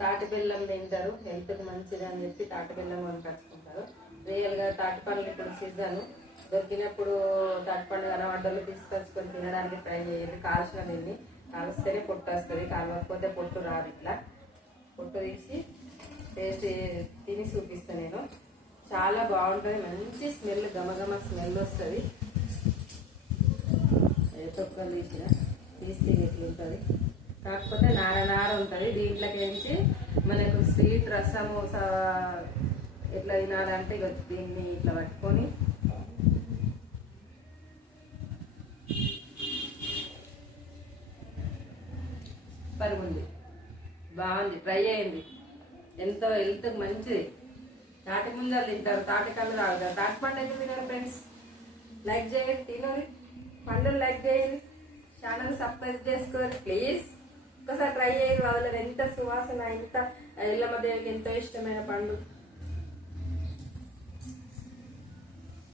తాటి బెల్లం తింటారు హెల్త్కి మంచిది అని చెప్పి తాటి బెల్లం కొనుకొచ్చుకుంటారు. రియల్గా తాటి పండ్లు ఇప్పుడు సీజన్ దొరికినప్పుడు తాటి పండు కనబడ్డలు తీసుకొచ్చుకొని తినడానికి ట్రై చేయండి. కాల్చిన తిని కాలుస్తేనే పొట్టు వస్తుంది కాలవకపోతే పొట్టు రాదు ఇట్లా. పొట్టు తీసి టేస్ట్ తిని చూపిస్తాను నేను. చాలా బాగుంటుంది మంచి స్మెల్ గమగమ స్మెల్ వస్తుంది. తొక్కలు తీసిన తీస్తే ఎట్లుంటుంది? కాకపోతే నార నార ఉంటుంది. దీంట్లోకి నుంచి మనకు స్వీట్ రసము ఎట్లా తినాలంటే ఇక దీన్ని ఇట్లా పట్టుకొని పరుగుంది. బాగుంది. ట్రై చేయండి. ఎంతో హెల్త్ మంచిది. తాటి ముంజలు తింటారు. తాటి కళ్ళు తాగుతారు. తాటి పండు ఎందుకు తినరు ఫ్రెండ్స్ లైక్ చేయండి. తినరు. పండ్లు లైక్ చేయండి. ఛానల్ సబ్స్క్రైబ్ చేసుకోరు. ప్లీజ్ ఒకసారి ట్రై చేయాలి వాళ్ళని ఎంత సువాసన ఎంత ఇళ్ళమ్మ దేవికి ఎంతో ఇష్టమైన పండు.